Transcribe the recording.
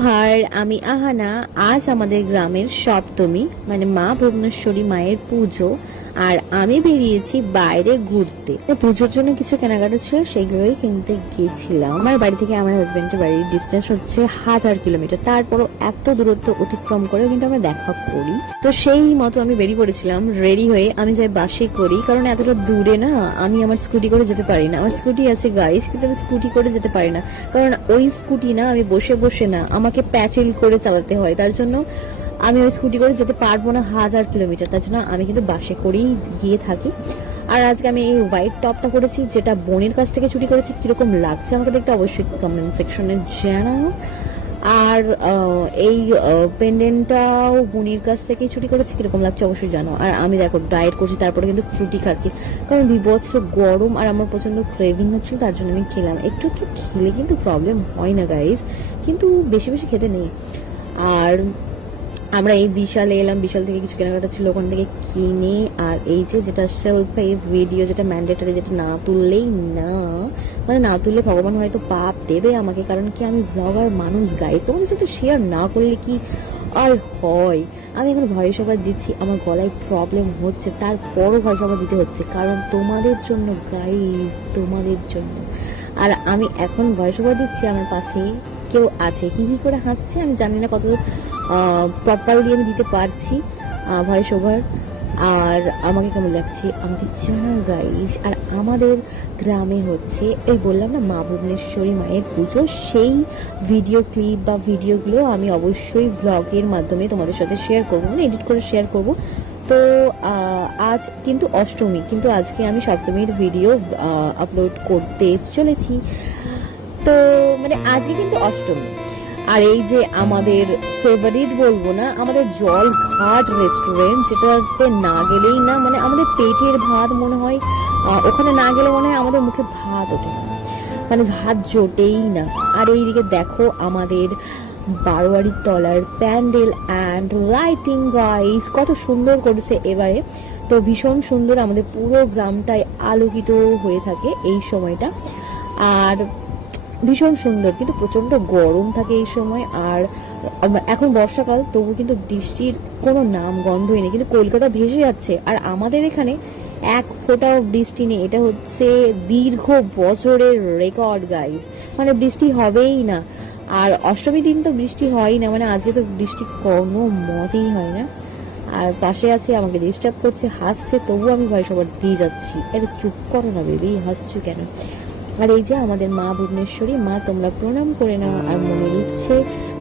আর আমি আহানা। আজ আমাদের গ্রামের সপ্তমী, মানে মা ভুবনেশ্বরী মায়ের পুজো। আর আমি বেরিয়েছি বাইরে ঘুরতে, পুজোর জন্য কিছু কেনাকাটা ছিল, সেগুলোই কিনতে গেছিলাম। আমার বাড়ি থেকে আমার হাজবেন্ডের বাড়ির ডিস্টেন্স হচ্ছে 1000 কিলোমিটার, তারপরও এত দূরত্ব অতিক্রম করে কিন্তু আমরা দেখা করি। তো সেই মতো আমি বেরিয়ে পড়েছিলাম রেডি হয়ে। আমি যাই বাসে করি, কারণ এতটা দূরে না আমি আমার স্কুটি করে যেতে পারি না। আমার স্কুটি আছে গাইস, কিন্তু আমি স্কুটি করে যেতে পারি না, কারণ ওই স্কুটি না আমি বসে বসে না, আমাকে প্যাটেল করে চালাতে হয়। তার জন্য আমি ওই স্কুটি করে যেতে পারবো না 1000 কিলোমিটার, তার জন্য আমি কিন্তু বাসে করেই গিয়ে থাকি। আর আজকে আমি এই হোয়াইট টপটা করেছি, যেটা বোনের কাছ থেকে চুরি করেছি। কিরকম লাগছে আমাকে দেখতে অবশ্যই কমেন্ট সেকশনে জানাও। আর এই পেন্ডেন্টটাও বোনের কাছ থেকেই চুরি করেছি, কিরকম লাগছে অবশ্যই জানো। আর আমি দেখো ডায়েট করছি, তারপরে কিন্তু ফ্রুটি খাচ্ছি, কারণ বিভৎস গরম আর আমার প্রচন্ড ক্রেভিং হচ্ছিল, তার জন্য আমি খেলাম। একটু একটু খেলে কিন্তু প্রবলেম হয় না গাইজ, কিন্তু বেশি বেশি খেতে নেই। আর আমরা এই বিশালে এলাম, বিশাল থেকে কিছু কেনাকাটা ছিল ওখান থেকে কিনে। আর এই যে যেটা সেলফি ভিডিও, যেটা ম্যান্ডেটরি, যেটা না তুললেই না, মানে না তুললে ভগবান হয়তো পাপ দেবে আমাকে, কারণ কি আমি ব্লগার মানুষ গাইজ, তোমাদের সাথে শেয়ার না করলে কি আর হয়। আমি এখন ভয়েস ওভার দিচ্ছি, আমার গলায় প্রবলেম হচ্ছে, তারপরও ভয়েস ওভার দিতে হচ্ছে, কারণ তোমাদের জন্য গাইজ, তোমাদের জন্য। আর আমি এখন ভয়েস ওভার দিচ্ছি, আমার পাশে কেউ আছে, হি হি করে হাসছে। আমি জানি না কত প্রপারলি আমি দিতে পারছি ভয়েস ওভার, আর আমাকে কেমন লাগছে আমাকে জানাও গাইস। আর আমাদের গ্রামে হচ্ছে এই বললাম না মা ভুবনেশ্বরী মায়ের পুজো, সেই ভিডিও ক্লিপ বা ভিডিওগুলো আমি অবশ্যই ভ্লগের মাধ্যমে তোমাদের সাথে শেয়ার করবো, মানে এডিট করে শেয়ার করব। তো আজ কিন্তু অষ্টমী, কিন্তু আজকে আমি সপ্তমীর ভিডিও আপলোড করতে চলেছি। তো মানে আজকে কিন্তু অষ্টমী। আর এই যে আমাদের ফেভারিট বলবো না, আমাদের জলঘাট রেস্টুরেন্ট, যেটাতে না গেলেই না, মানে আমাদের পেটের ভাত মনে হয়, ওখানে না গেলে মনে হয় আমাদের মুখে ভাত ওঠে না, মানে ভাত জোটেই না। আর এইদিকে দেখো আমাদের বারোয়ারির তলার প্যান্ডেল অ্যান্ড লাইটিং গাইস, কত সুন্দর করেছে এবারে। তো ভীষণ সুন্দর, আমাদের পুরো গ্রামটাই আলোকিত হয়ে থাকে এই সময়টা। আর ভীষণ সুন্দর, কিন্তু প্রচন্ড গরম থাকে এই সময়। আর এখন বর্ষাকাল, তবু কিন্তু বৃষ্টির কোনো নাম গন্ধই নেই, কিন্তু কলকাতা ভেসে যাচ্ছে। আর আমাদের এখানে এক ফোঁটাও বৃষ্টি নেই, এটা হচ্ছে দীর্ঘ বছরের রেকর্ড গাইস, মানে বৃষ্টি হবেই না। আর অষ্টমীর দিন তো বৃষ্টি হয়ই না, মানে আজকে তো বৃষ্টি কোনো মতেই হয় না। আর পাশে আছে, আমাকে ডিস্টার্ব করছে, হাসছে, তবু আমি ভয় সবার দিয়ে যাচ্ছি। এটা চুপ করো না বেবি, হাসছো কেন? আর এই যে আমাদের মা ভুবনেশ্বরী মা, তোমরা প্রণাম করে নাও আর মনের ইচ্ছে